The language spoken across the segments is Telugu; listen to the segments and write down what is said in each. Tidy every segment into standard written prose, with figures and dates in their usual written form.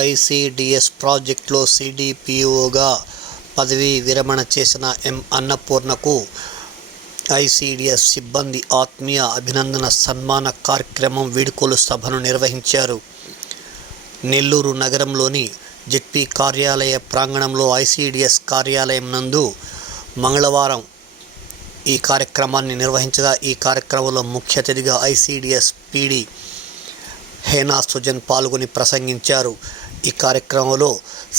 ఐసిడిఎస్ ప్రాజెక్టులో సిడిపిఓగా పదవీ విరమణ చేసిన ఎం అన్నపూర్ణకు ఐసిడిఎస్ సిబ్బంది ఆత్మీయ అభినందన సన్మాన కార్యక్రమం వీడ్కోలు సభను నిర్వహించారు. నెల్లూరు నగరంలోని జెడ్పీ కార్యాలయ ప్రాంగణంలో ఐసిడిఎస్ కార్యాలయం నందు మంగళవారం ఈ కార్యక్రమాన్ని నిర్వహించగా, ఈ కార్యక్రమంలో ముఖ్య అతిథిగా ఐసిడిఎస్ పిడి హేనా సుజన్ పాల్గొని ప్రసంగించారు. ఈ కార్యక్రమంలో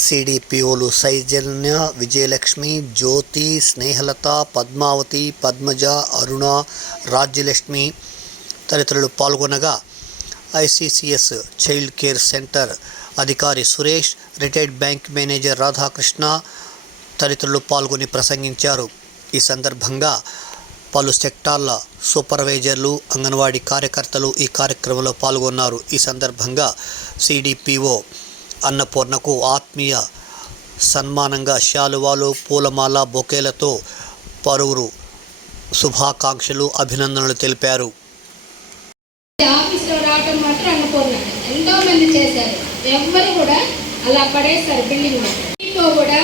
సిడిపిఓలు సైజన్య, విజయలక్ష్మి, జ్యోతి, స్నేహలత, పద్మావతి, పద్మజ, అరుణ, రాజ్యలక్ష్మి తదితరులు పాల్గొనగా, ఐసిసిఎస్ చైల్డ్ కేర్ సెంటర్ అధికారి Suresh, retired bank manager Radhakrishna తదితరులు పాల్గొని ప్రసంగించారు. ఈ సందర్భంగా పలు సెక్టార్ల సూపర్వైజర్లు, అంగన్వాడీ కార్యకర్తలు ఈ కార్యక్రమంలో పాల్గొన్నారు. ఈ సందర్భంగా సిడిపిఓ అన్నపూర్ణకు ఆత్మీయ సన్మానంగా శాలువాలు, పూలమాల, బొకేలతో పలువురు శుభాకాంక్షలు, అభినందనలు తెలిపారు. ఆఫీస్లో రావడం మాత్రం అన్నపూర్ణ ఎంతో మంది చేశారు. ఎవ్వరు కూడా అలా పడేస్తారు. బిల్డింగ్ కూడా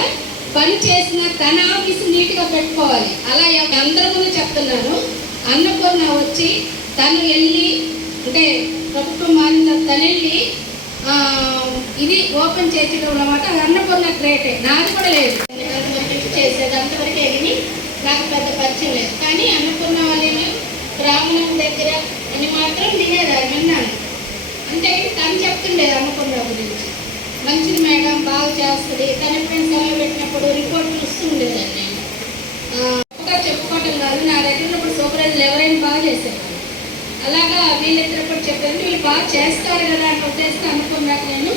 పని చేసిన తన ఆఫీసు నీట్గా పెట్టుకోవాలి. అలా అందరి ముందు చెప్తున్నాను. అన్నపూర్ణ వచ్చి తను వెళ్ళి, అంటే ప్రభుత్వం మారిన తను వెళ్ళి ఇది ఓపెన్ చేయించడం అన్నమాట. అన్నపూర్ణ గ్రేటే. నాది కూడా లేదు, చేసేది అంతవరకే విని నాకు పెద్ద పరిచయం లేదు. కానీ అన్నపూర్ణ వాళ్ళని బ్రాహ్మణం దగ్గర అని మాత్రం విన్నాను. అంతేకాని తను చెప్తుండేది అన్నపూర్ణ గురించి. మంచిది మేడం, బాగా చేస్తుంది. తన ఫ్రెండ్స్ సెలవు పెట్టినప్పుడు రిపోర్ట్లు ఇస్తుండేదాన్ని. ఒకటో చెప్పుకోవటం కాదు, నా దగ్గర ఉన్నప్పుడు సూపర్వైజర్లు ఎవరైనా బాగా చేసేవారు. అలాగా వీళ్ళిద్దరప్పుడు చెప్పారు, వీళ్ళు బాగా చేస్తారు కదా అని ఉద్దేశం అనుకున్నాక నేను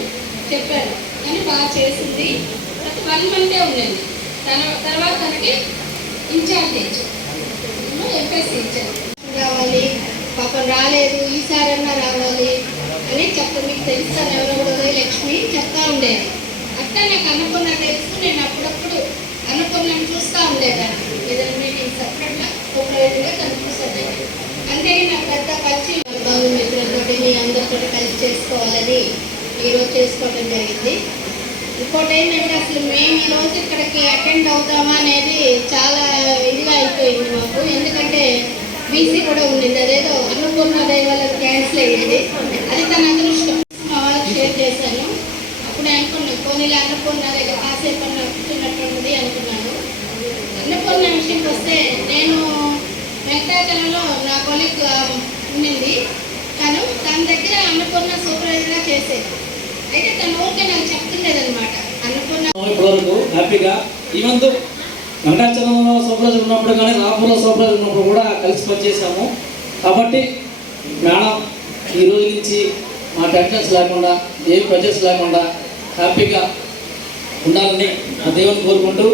చెప్పాను. కానీ బాగా చేసింది. ప్రతి 1 మంతే ఉండేది. తర్వాత తనకి ఇన్ఛార్జ్ ఎంపీసీ ఇన్ఛార్జ్ రావాలి. పాపం రాలేదు, ఈసారన్నా రావాలి అని చెప్తాను. మీకు తెలుస్తాను ఎవరో లక్ష్మి చెప్తా ఉండేది. అట్లా నాకు అన్నపూర్ణ తెలుసు. నేను అప్పుడప్పుడు అన్నపూర్ణను చూస్తూ ఉండేదాన్ని. ఏదైనా మీటింగ్ సపరేట్గా సూపర్వైజర్గా తను చూసేదాన్ని. అంతేగాని నాకు పెద్ద పరిచయం బంధుమిత్రులతోటి మీ అందరితో కలిసి చేసుకోవాలని ఈరోజు చేసుకోవడం జరిగింది. ఇంకోటి ఏంటంటే అసలు మేము ఈరోజు ఇక్కడికి అటెండ్ అవుతామా అనేది చాలా ఇదిగా అయిపోయింది మాకు. ఎందుకంటే బీసీ కూడా ఉండింది. అదేదో అన్నపూర్ణ దైవాల క్యాన్సిల్ అయ్యింది. అది తన అదృష్టం. మా వాళ్ళకి షేర్ చేశాను. అప్పుడు అనుకున్నాను, పోనీలు అన్నపూర్ణ దగ్గర కాసేపు కూర్చున్నట్టుంది అనుకున్నాను. అన్నపూర్ణ విషయంకి వస్తే, నేను వెంకటాచలంలో నా కొలీగ్ ఉండింది. తన దగ్గర అన్నపూర్ణ సూపర్వైజర్గా చేసేది. అయితే తను ఊరికే నాకు చెప్తుండేది అనమాట. అన్నపూర్ణ ఇప్పటివరకు హ్యాపీగా ఈవెంట్ వెంకటాచలంలో సూపర్వైజర్ ఉన్నప్పుడు కానీ, రాపూర్లో సూపర్వైజర్ ఉన్నప్పుడు కూడా కలిసి పనిచేసాము. కాబట్టి మేడం ఈ రోజు నుంచి మా టెన్షన్స్ లేకుండా, ఏ ప్రెజర్స్ లేకుండా హ్యాపీగా ఉండాలని ఆ దేవుని కోరుకుంటూ